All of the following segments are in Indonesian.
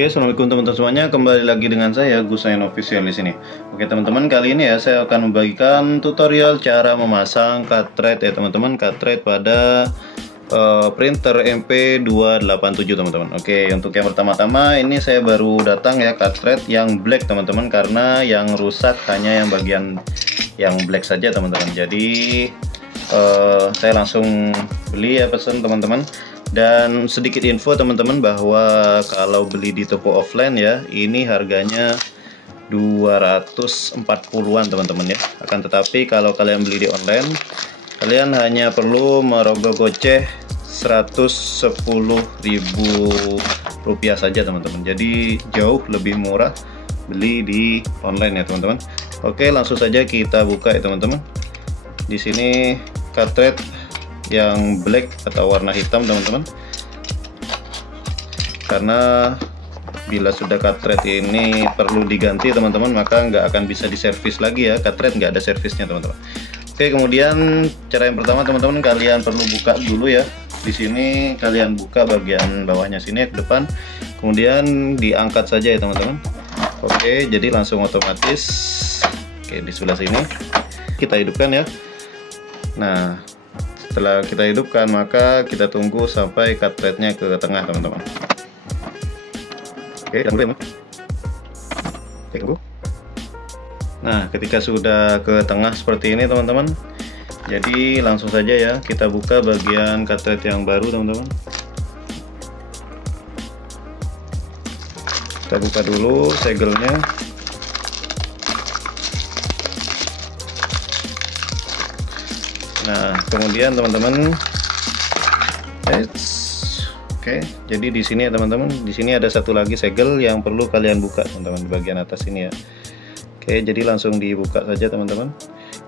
Oke, assalamualaikum teman-teman semuanya. Kembali lagi dengan saya Gus Sain Official di sini. Oke teman-teman, kali ini ya saya akan membagikan tutorial cara memasang cartridge ya teman-teman, cartridge pada printer MP287 teman-teman. Oke, untuk yang pertama-tama ini saya baru datang ya cartridge yang black teman-teman, karena yang rusak hanya yang bagian yang black saja teman-teman. Jadi saya langsung beli ya, pesan teman-teman. Dan sedikit info teman-teman bahwa kalau beli di toko offline ya, ini harganya 240-an teman-teman ya. Akan tetapi kalau kalian beli di online, kalian hanya perlu merogoh goceh 110.000 rupiah saja teman-teman. Jadi jauh lebih murah beli di online ya teman-teman. Oke, langsung saja kita buka ya teman-teman. Di sini cartridge yang black atau warna hitam teman-teman, karena bila sudah cartridge ini perlu diganti teman-teman, maka nggak akan bisa diservis lagi ya, cartridge nggak ada servisnya teman-teman. Oke, kemudian cara yang pertama teman-teman, kalian perlu buka dulu ya. Di sini kalian buka bagian bawahnya sini ke depan, kemudian diangkat saja ya teman-teman. Oke, jadi langsung otomatis. Oke, di sebelah sini kita hidupkan ya. Nah, setelah kita hidupkan, maka kita tunggu sampai cartridge-nya ke tengah teman-teman. Oke, tunggu. Oke, tunggu. Nah, ketika sudah ke tengah seperti ini teman-teman, jadi langsung saja ya kita buka bagian cartridge yang baru teman-teman. Kita buka dulu segelnya. Nah, kemudian teman-teman, oke, jadi di sini ya teman-teman, di sini ada satu lagi segel yang perlu kalian buka teman-teman, di bagian atas ini ya. Oke, jadi langsung dibuka saja teman-teman,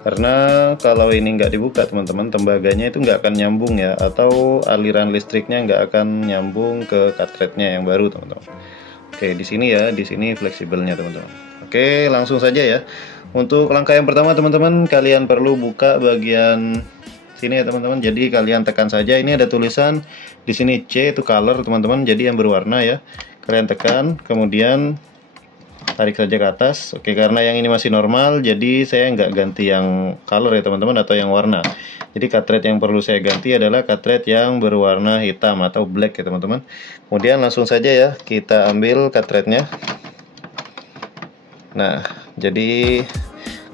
karena kalau ini nggak dibuka teman-teman, tembaganya itu nggak akan nyambung ya, atau aliran listriknya nggak akan nyambung ke cartridge-nya yang baru teman-teman. Oke, di sini ya, di sini fleksibelnya teman-teman. Oke, langsung saja ya. Untuk langkah yang pertama teman-teman, kalian perlu buka bagian sini ya teman-teman. Jadi kalian tekan saja, ini ada tulisan di sini C itu color teman-teman, jadi yang berwarna ya. Kalian tekan, kemudian tarik saja ke atas. Oke, karena yang ini masih normal, jadi saya nggak ganti yang color ya teman-teman, atau yang warna. Jadi cartridge yang perlu saya ganti adalah cartridge yang berwarna hitam atau black ya teman-teman. Kemudian langsung saja ya kita ambil cartridge-nya. Nah, jadi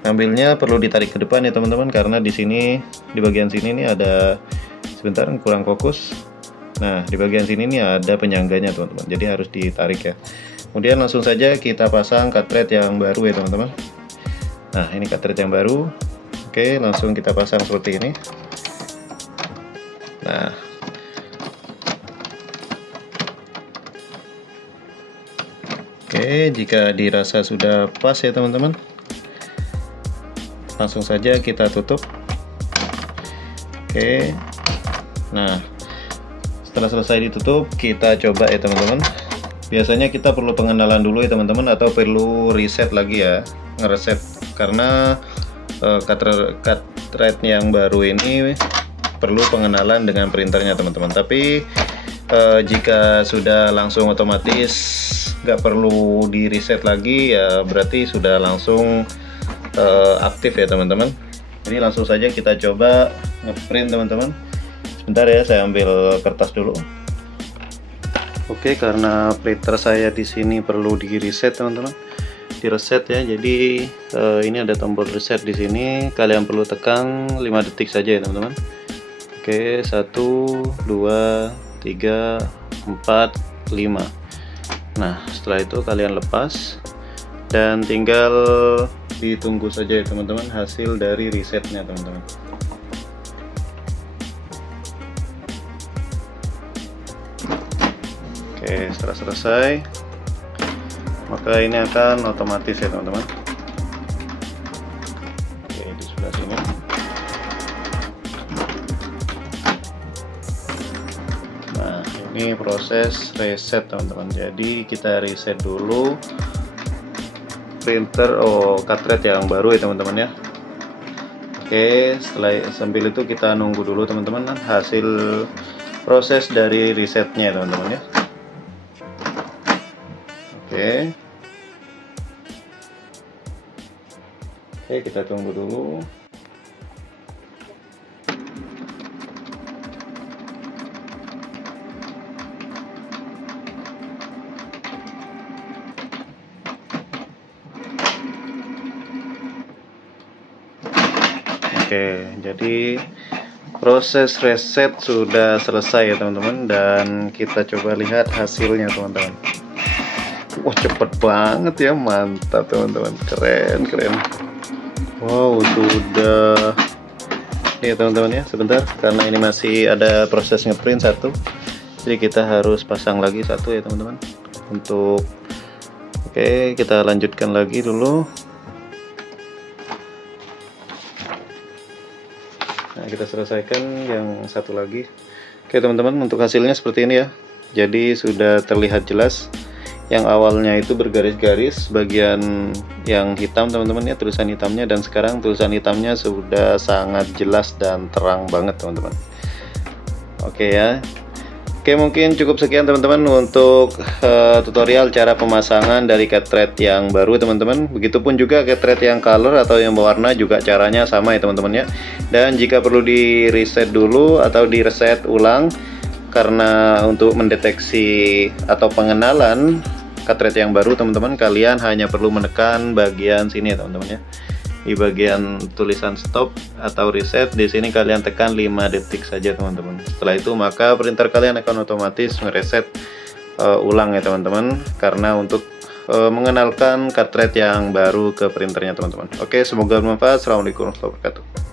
ngambilnya perlu ditarik ke depan ya teman-teman, karena di sini di bagian sini nih ada, sebentar kurang fokus. Nah, di bagian sini nih ada penyangganya teman-teman, jadi harus ditarik ya. Kemudian langsung saja kita pasang cartridge yang baru ya teman-teman. Nah, ini cartridge yang baru. Oke, langsung kita pasang seperti ini. Nah, oke, jika dirasa sudah pas ya teman-teman, langsung saja kita tutup. Oke, nah setelah selesai ditutup, kita coba ya teman-teman. Biasanya kita perlu pengenalan dulu ya teman-teman, atau perlu reset lagi ya, ngereset, karena cartridge yang baru ini perlu pengenalan dengan printernya teman-teman. Tapi jika sudah langsung otomatis, nggak perlu di reset lagi ya, berarti sudah langsung aktif ya teman-teman. Ini langsung saja kita coba ngeprint teman-teman. Sebentar ya, saya ambil kertas dulu. Oke, karena printer saya di sini perlu di reset teman-teman, di reset ya. Jadi ini ada tombol reset di sini, kalian perlu tekan 5 detik saja ya teman-teman. Oke, 1 2 3 4 5. Nah, setelah itu kalian lepas dan tinggal ditunggu saja ya teman-teman hasil dari resetnya teman-teman. Oke, setelah selesai, maka ini akan otomatis ya teman-teman. Oke, di sebelah sini. Nah, ini proses reset teman-teman. Jadi kita reset dulu printer cartridge yang baru ya teman-teman ya. Oke, sambil itu kita nunggu dulu teman-teman hasil proses dari resetnya teman-teman ya. Oke. Oke, kita tunggu dulu. Oke, jadi proses reset sudah selesai ya teman-teman, dan kita coba lihat hasilnya teman-teman. Wah, cepet banget ya, mantap teman-teman, keren. Wow, sudah. Nih teman-teman ya, sebentar karena ini masih ada proses ngeprint satu, jadi kita harus pasang lagi satu ya teman-teman. Oke, kita lanjutkan lagi dulu. Nah, kita selesaikan yang satu lagi. Oke teman-teman, untuk hasilnya seperti ini ya. Jadi sudah terlihat jelas. Yang awalnya itu bergaris-garis, bagian yang hitam teman-teman ya, tulisan hitamnya, dan sekarang tulisan hitamnya sudah sangat jelas dan terang banget teman-teman. Oke ya. Oke, mungkin cukup sekian teman-teman untuk tutorial cara pemasangan dari cartridge yang baru teman-teman. Begitupun juga cartridge yang color atau yang berwarna juga caranya sama ya teman-teman ya. Dan jika perlu di reset dulu atau di reset ulang, karena untuk mendeteksi atau pengenalan cartridge yang baru teman-teman, kalian hanya perlu menekan bagian sini ya teman-teman ya. Di bagian tulisan stop atau reset, di sini kalian tekan 5 detik saja teman-teman. Setelah itu maka printer kalian akan otomatis mereset ulang ya teman-teman, karena untuk mengenalkan cartridge yang baru ke printernya teman-teman. Oke, semoga bermanfaat. Assalamualaikum warahmatullahi wabarakatuh.